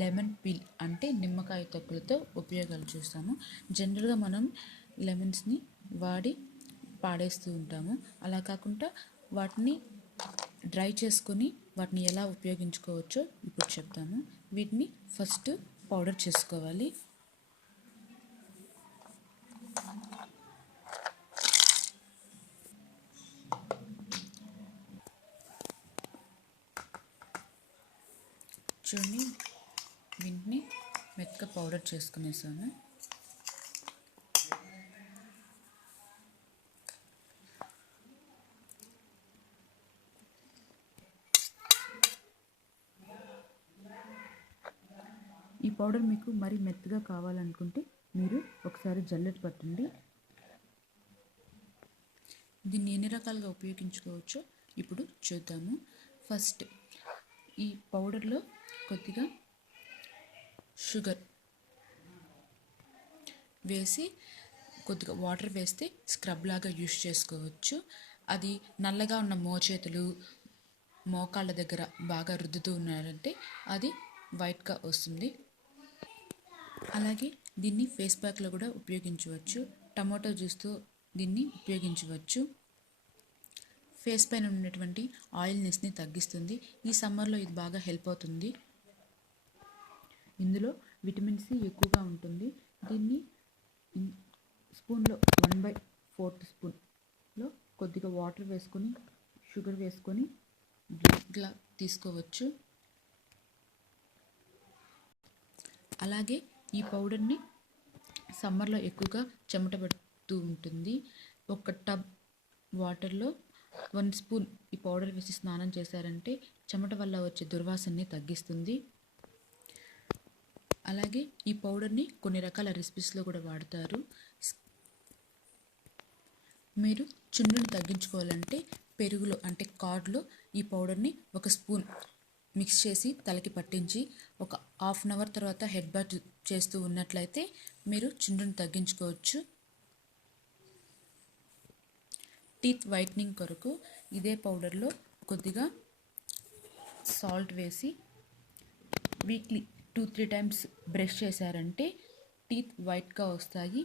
Lemon peel అంటే నిమ్మకాయ తొక్కలతో ఉపయోగాలు చూస్తాము. జనరల్గా మనం లెమన్స్ని వాడి పాడేస్తూ ఉంటాము. అలా కాకుండా వాటిని డ్రై చేసుకొని వాటిని ఎలా ఉపయోగించుకోవచ్చో ఇప్పుడు చెప్తాము. వీటిని ఫస్ట్ పౌడర్ చేసుకోవాలి. చూడండి, వీటిని మెత్తగా పౌడర్ చేసుకునేసాను. ఈ పౌడర్ మీకు మరి మెత్తగా కావాలనుకుంటే మీరు ఒకసారి జల్లెడ పట్టండి. దీన్ని ఎన్ని రకాలుగా ఉపయోగించుకోవచ్చో ఇప్పుడు చూద్దాము. ఫస్ట్ ఈ పౌడర్లో కొద్దిగా షుగర్ వేసి కొద్దిగా వాటర్ వేస్తే స్క్రబ్ లాగా యూస్ చేసుకోవచ్చు. అది నల్లగా ఉన్న మోచేతులు మోకాళ్ళ దగ్గర బాగా రుద్దుతూ ఉన్నారంటే అది వైట్గా వస్తుంది. అలాగే దీన్ని ఫేస్ ప్యాక్లో కూడా ఉపయోగించవచ్చు. టమాటో జ్యూస్తో దీన్ని ఉపయోగించవచ్చు. ఫేస్ పైన ఉన్నటువంటి ఆయిల్నెస్ని తగ్గిస్తుంది. ఈ సమ్మర్లో ఇది బాగా హెల్ప్ అవుతుంది. ఇందులో విటమిన్ సి ఎక్కువగా ఉంటుంది. దీన్ని స్పూన్లో 1/4 స్పూన్లో కొద్దిగా వాటర్ వేసుకొని షుగర్ వేసుకొని బ్లడ్లా తీసుకోవచ్చు. అలాగే ఈ పౌడర్ని సమ్మర్లో ఎక్కువగా చెమట పడుతూ ఉంటుంది. ఒక టబ్ వాటర్లో 1 స్పూన్ ఈ పౌడర్ వేసి స్నానం చేశారంటే చెమట వల్ల వచ్చే దుర్వాసనని తగ్గిస్తుంది. అలాగే ఈ పౌడర్ని కొన్ని రకాల రెసిపీస్లో కూడా వాడతారు. మీరు చుండ్రుని తగ్గించుకోవాలంటే పెరుగులో అంటే కార్డ్లో ఈ పౌడర్ని 1 స్పూన్ మిక్స్ చేసి తలకి పట్టించి ఒక ½ అన్ అవర్ తర్వాత హెడ్ బాత్ చేస్తూ ఉన్నట్లయితే మీరు చుండ్రుని తగ్గించుకోవచ్చు. టీత్ వైట్నింగ్ కొరకు ఇదే పౌడర్లో కొద్దిగా సాల్ట్ వేసి వీక్లీ 2-3 టైమ్స్ బ్రష్ చేశారంటే టీత్ వైట్గా వస్తాయి.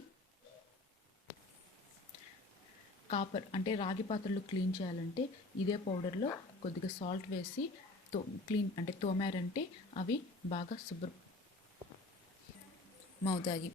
కాపర్ అంటే రాగి పాత్రలు క్లీన్ చేయాలంటే ఇదే పౌడర్లో కొద్దిగా సాల్ట్ వేసి క్లీన్ అంటే తోమారంటే అవి బాగా శుభ్రం అవుతాయి.